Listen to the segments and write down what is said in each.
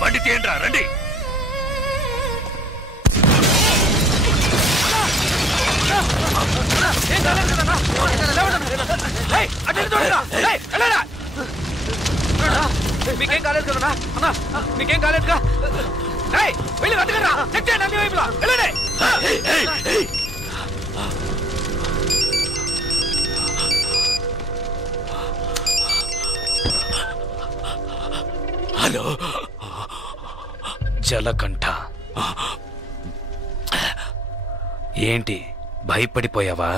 బండి తీయండి రండి. మీకేం కాలేదు కదా అన్నా? మీకేం కాలేదుగా? వెళ్ళి వెతకరా, చెక్ చేయండి అన్ని వైపులా. వెళ్ళండి. హలో జలకంఠ, ఏంటి భయపడిపోయావా?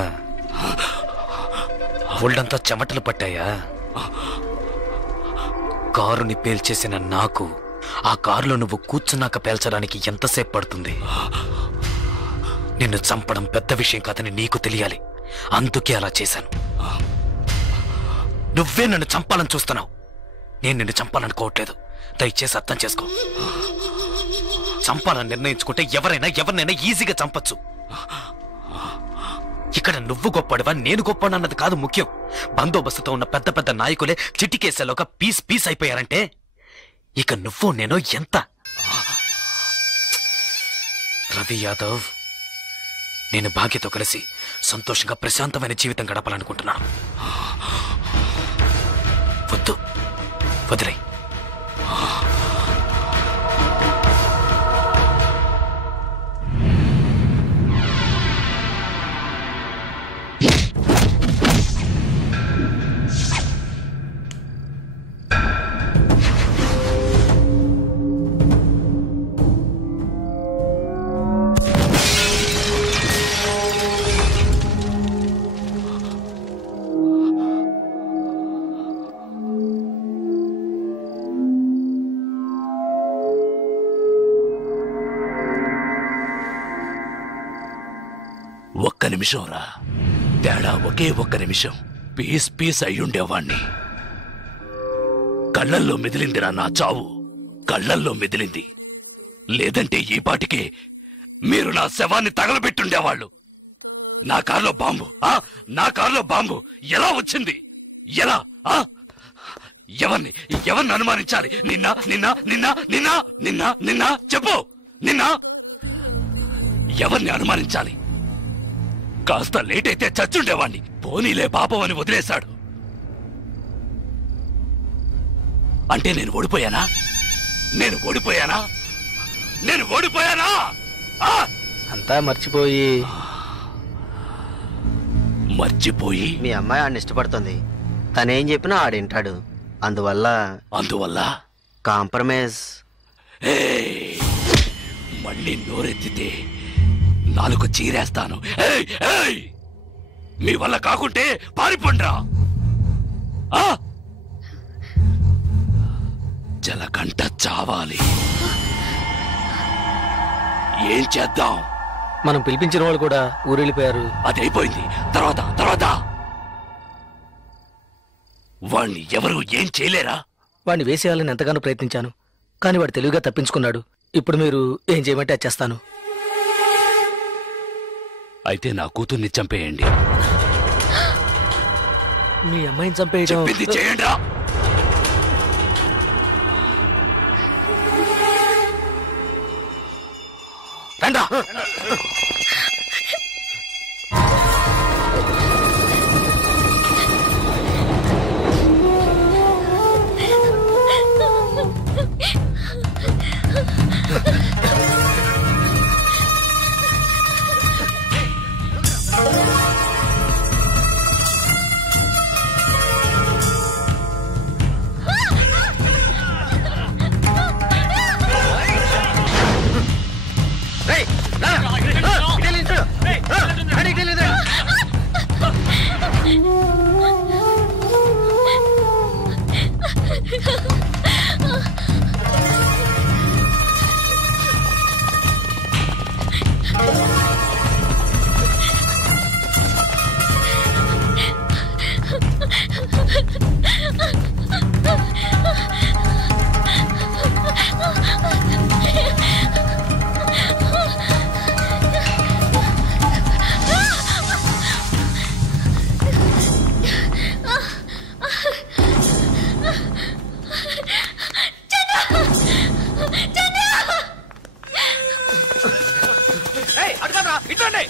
ఒళ్ళంతా చెమటలు పట్టాయా? కారుని పేల్చేసిన నాకు ఆ కారులో నువ్వు కూర్చున్నాక పేల్చడానికి ఎంతసేపు పడుతుంది? నిన్ను చంపడం పెద్ద విషయం కాదని నీకు తెలియాలి, అందుకే అలా చేశాను. నువ్వే నన్ను చంపాలని చూస్తున్నావు, నేను నిన్ను చంపాలనుకోవట్లేదు. దయచేసి అర్థం చేసుకో. చంపాలని నిర్ణయించుకుంటే ఎవరినైనా ఈజీగా చంపచ్చు. ఇక్కడ నువ్వు గొప్పడివా నేను గొప్పనన్నది కాదు ముఖ్యం. బందోబస్తుతో ఉన్న పెద్ద పెద్ద నాయకులే చిటికేసేలోగా పీస్ అయిపోయారంటే ఇక నువ్వు నేను ఎంత? రవి యాదవ్, నేను భాగ్యతో కలిసి సంతోషంగా ప్రశాంతమైన జీవితం గడపాలనుకుంటున్నాను. వద్దు, వదిలే. ఒక్క నిమిషం రా, తేడా ఒకే ఒక్క నిమిషం. పీస్ అయ్యుండేవాణ్ణి. కళ్ళల్లో మెదిలిందిరా నా చావు, కళ్ళల్లో మెదిలింది. లేదంటే ఈ పాటికే మీరు నా శవాన్ని తగలబెట్టుండేవాళ్ళు. నా కారులో బాంబు, నా కారులో బాంబు ఎలా వచ్చింది? ఎలా? ఎవరిని అనుమానించాలి? నిన్న చెప్పు. ఎవరిని అనుమానించాలి? కాస్త లేట్ అయితే చచ్చుండేవాణ్ణి. పోనీలే పాపం అని వదిలేశాడు. అంటే నేను ఓడిపోయానా? అంతా మర్చిపోయి మీ అమ్మాయి ఆడిని ఇష్టపడుతుంది. తనేం చెప్పినా ఆడింటాడు. అందువల్ల కాంప్రమైజ్. మళ్ళీ నోరెత్తితే నాలుగు చీరేస్తాను. మీ వల్ల కాకుంటే పారిపోండ్రా. జలకంఠ చావాలి. ఏం చేద్దాం? మనం పిలిపించిన వాళ్ళు కూడా ఊరెళ్ళిపోయారు. అదైపోయింది. తర్వాత వాణ్ణి ఎవరు ఏం చేయలేరా? వాణ్ణి వేసేయాలని ఎంతగానో ప్రయత్నించాను, కానీ వాడు తెలివిగా తప్పించుకున్నాడు. ఇప్పుడు మీరు ఏం చేయమంటే అది చేస్తాను. అయితే నా కూతుర్ని చంపేయండి. మీ అమ్మాయిని చంపేయడం చేయండి. రండా. ఇట్లాండి.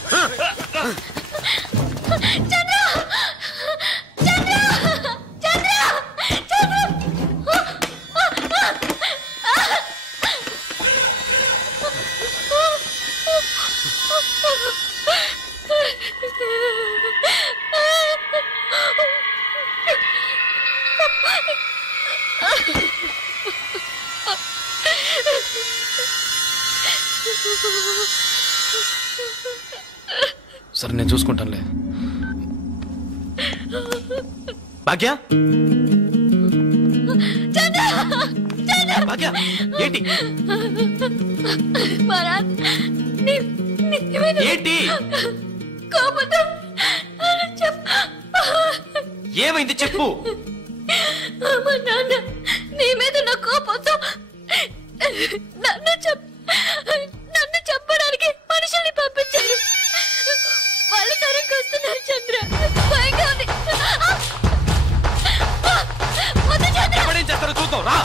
సరే నేను చూసుకుంటానులే. భాగ్య భాగ్య ఏంటి ఏంటి ఏమైంది చెప్పు. నీ మీద నా కోపంతో నన్ను చెప్పడానికి మనుషుల్ని పంపించారు. వాళ్ళు తరంకి వస్తున్నారు చంద్ర. భయంగా ఉంది. ఎవడేం చేస్తారో చూద్దాం రా.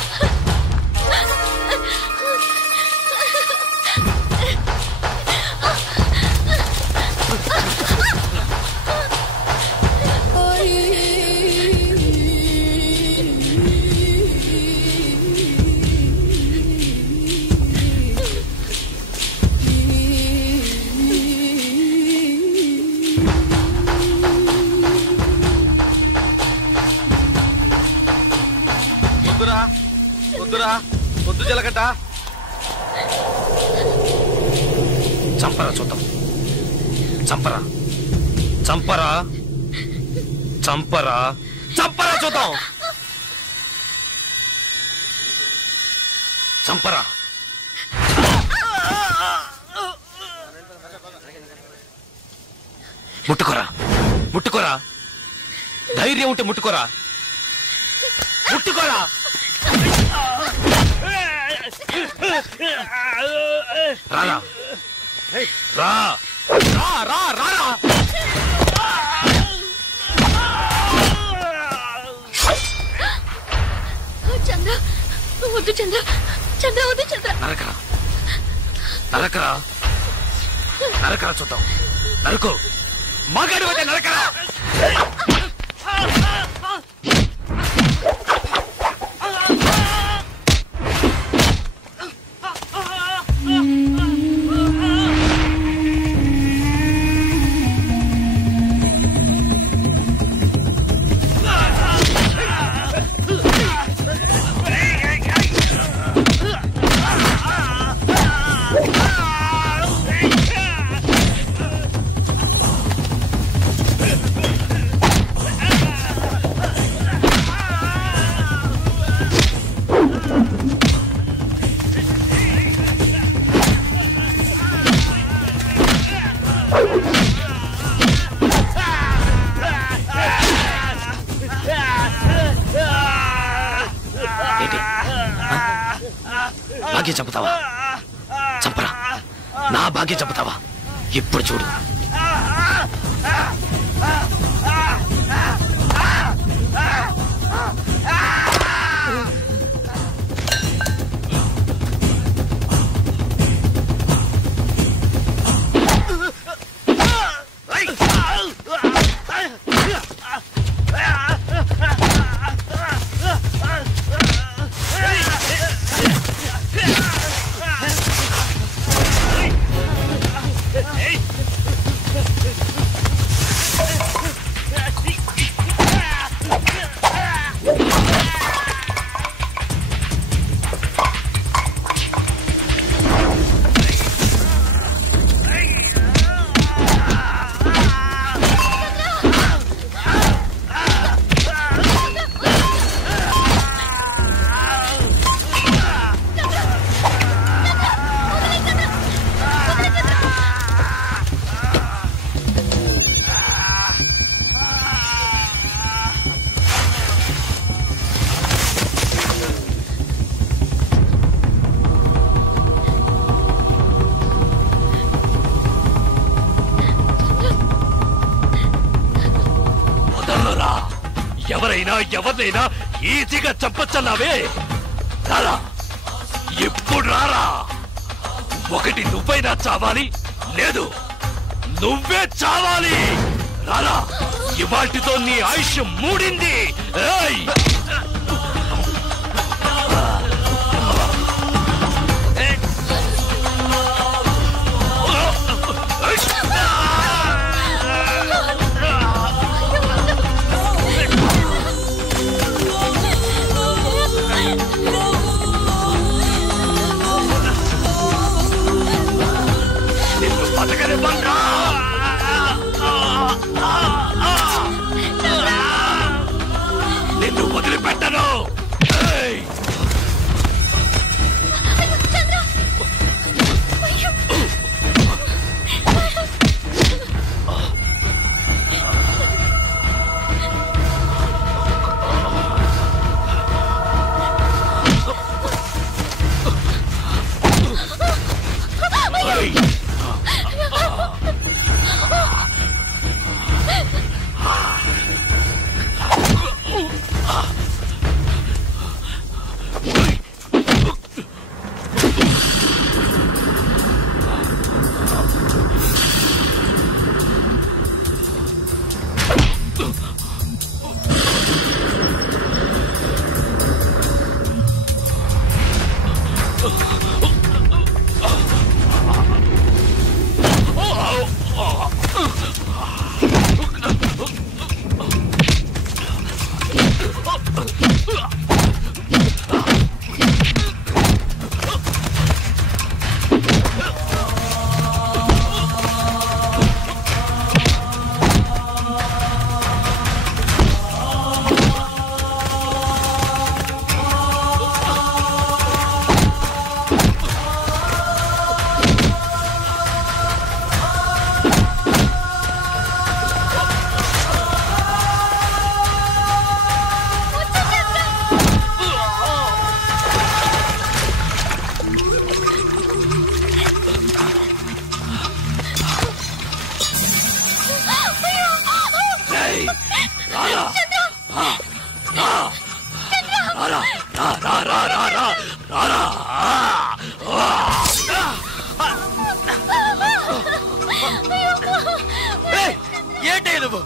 వద్దు జలగడ్డ. చంపరా చూద్దాం. చంపరా చంపరా చంపరా చంపరా చూద్దాం. చంపరా. ముట్టుకోరా ముట్టుకోరా. ధైర్యం ఉంటే ముట్టుకోరా. ముట్టుకోరా. రారా రా రా రా రా. చంద్ర వద్దు చంద్ర. చంద్ర వద్దు చంద్ర. నరకరా నరకరా నరకరా చూద్దాం. నరకు. మగాడు అయితే నరకరా. భాగ్యం చంపుతావా? చంపరా. నా భాగ్యం చంపుతావా? ఇప్పుడు చూడు. ఎవరినైనా ఈజీగా చంపచ్చన్నావే. రారా, ఇప్పుడు రారా. ఒకటి నువ్వైనా చావాలి, లేదు నువ్వే చావాలి. రారా, ఇవాటితో నీ ఆయుష్ మూడింది. ఏయ్! నిన్ను బతకనివ్వనురా. నిన్ను వదిలిపెట్టను. ఏయ్! ఏంటే నువ్వు?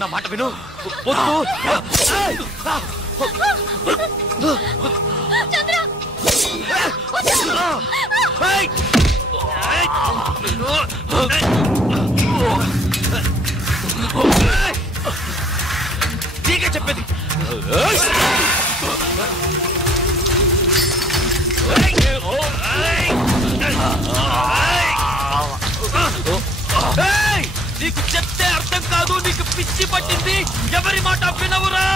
నా మాట విను. నీకే చెప్పేది. నీకు చెప్తే అర్థం కాదు. నీకు పిచ్చి పట్టింది. ఎవరి మాట వినవురా.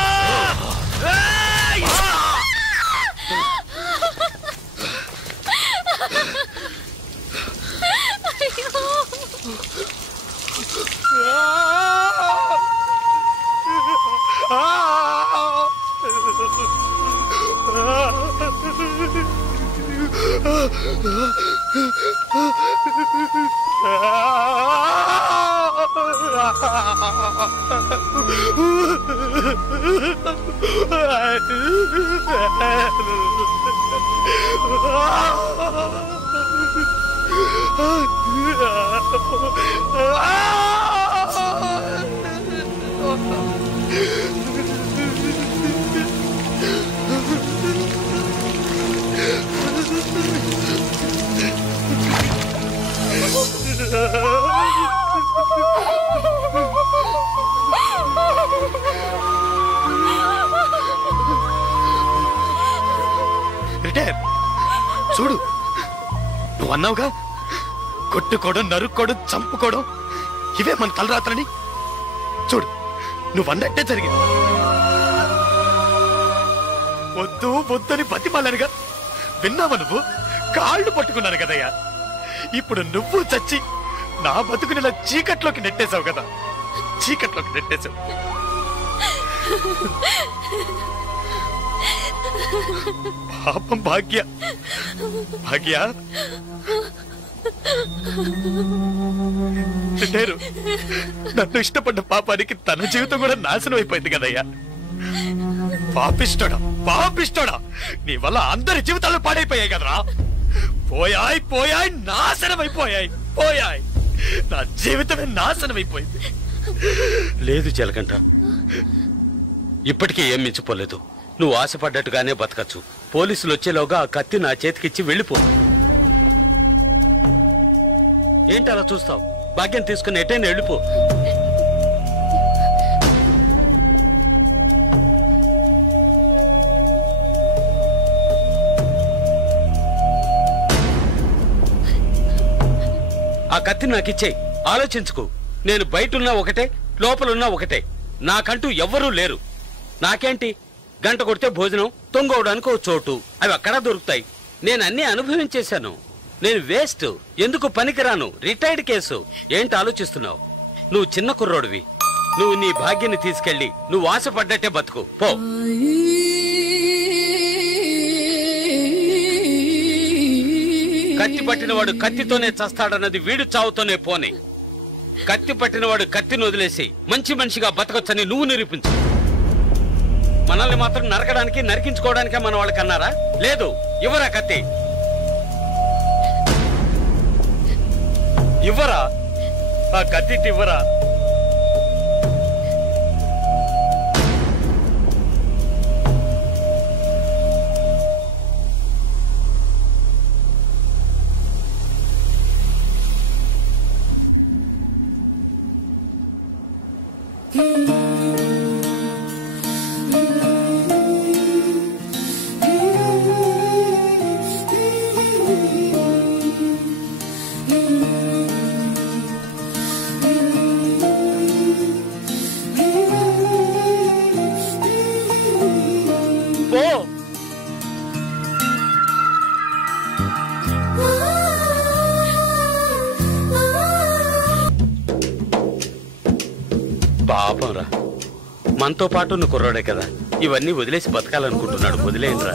చూడు, నువ్వు అన్నావుగా కొట్టుకోవడం, నరుక్కోవడం, చంపుకోవడం ఇవే మన తలరాత్రని. చూడు, నువ్వు అన్నట్టే జరిగింది. వద్దు వద్దని బతిమాలనుగా విన్నావా నువ్వు? కాళ్ళు పట్టుకున్నాను కదయ్యా. ఇప్పుడు నువ్వు చచ్చి నా బతుకుని చీకట్లోకి నెట్టేశావు కదా. చీకట్లోకి నెట్టేశావు. పాపం భాగ్య. భాగ్య నన్ను ఇష్టపడ్డ పాపానికి తన జీవితం కూడా నాశనం అయిపోయింది కదయ్యా. పాపిష్టోడా, పాపిష్టోడా, నీ వల్ల అందరి జీవితాలు పాడైపోయాయి కదరా. పోయాయి పోయాయి, నాశనం అయిపోయాయి. పోయాయి నా జీవితమే నాశనమైపోయింది. లేదు జలకంట, ఇప్పటికీ ఏం మించిపోలేదు. నువ్వు ఆశపడ్డట్టుగానే బతకచ్చు. పోలీసులు వచ్చేలోగా ఆ కత్తి నా చేతికిచ్చి వెళ్ళిపో. ఏంటి అలా చూస్తావు? భాగ్యం తీసుకుని ఎటైనా వెళ్ళిపో. ఆ కత్తి నాకిచ్చేయి. ఆలోచించుకో. నేను బయటున్నా ఒకటే, లోపలున్నా ఒకటే. నాకంటూ ఎవ్వరూ లేరు. నాకేంటి, గంట కొడితే భోజనం, తొంగవడానికి ఓ చోటు, అవి అక్కడా దొరుకుతాయి. నేను అన్నీ అనుభవించేశాను. నేను వేస్ట్, ఎందుకు పనికిరాను, రిటైర్డ్ కేసు. ఏంటి ఆలోచిస్తున్నావు? నువ్వు చిన్న కుర్రోడివి. నువ్వు నీ భాగ్యాన్ని తీసుకెళ్ళి నువ్వు ఆశపడ్డట్టే బతుకు పో. కత్తి పట్టినవాడు కత్తితోనే చస్తాడన్నది వీడు చావుతోనే పోని. కత్తి పట్టినవాడు కత్తిని వదిలేసి మంచి మనిషిగా బతకొచ్చని నువ్వు నిరూపించు. మనల్ని మాత్రం నరకడానికి, నరికించుకోవడానికే మన వాళ్ళకి అన్నారా? లేదు. ఇవ్వరా కత్తి, ఇవ్వరా ఆ కత్తి, ఇవ్వరా. పాపంరా, మనతో పాటు నువ్వు కుర్రాడే కదా, ఇవన్నీ వదిలేసి బతకాలనుకుంటున్నాడు. వదిలేయండిరా.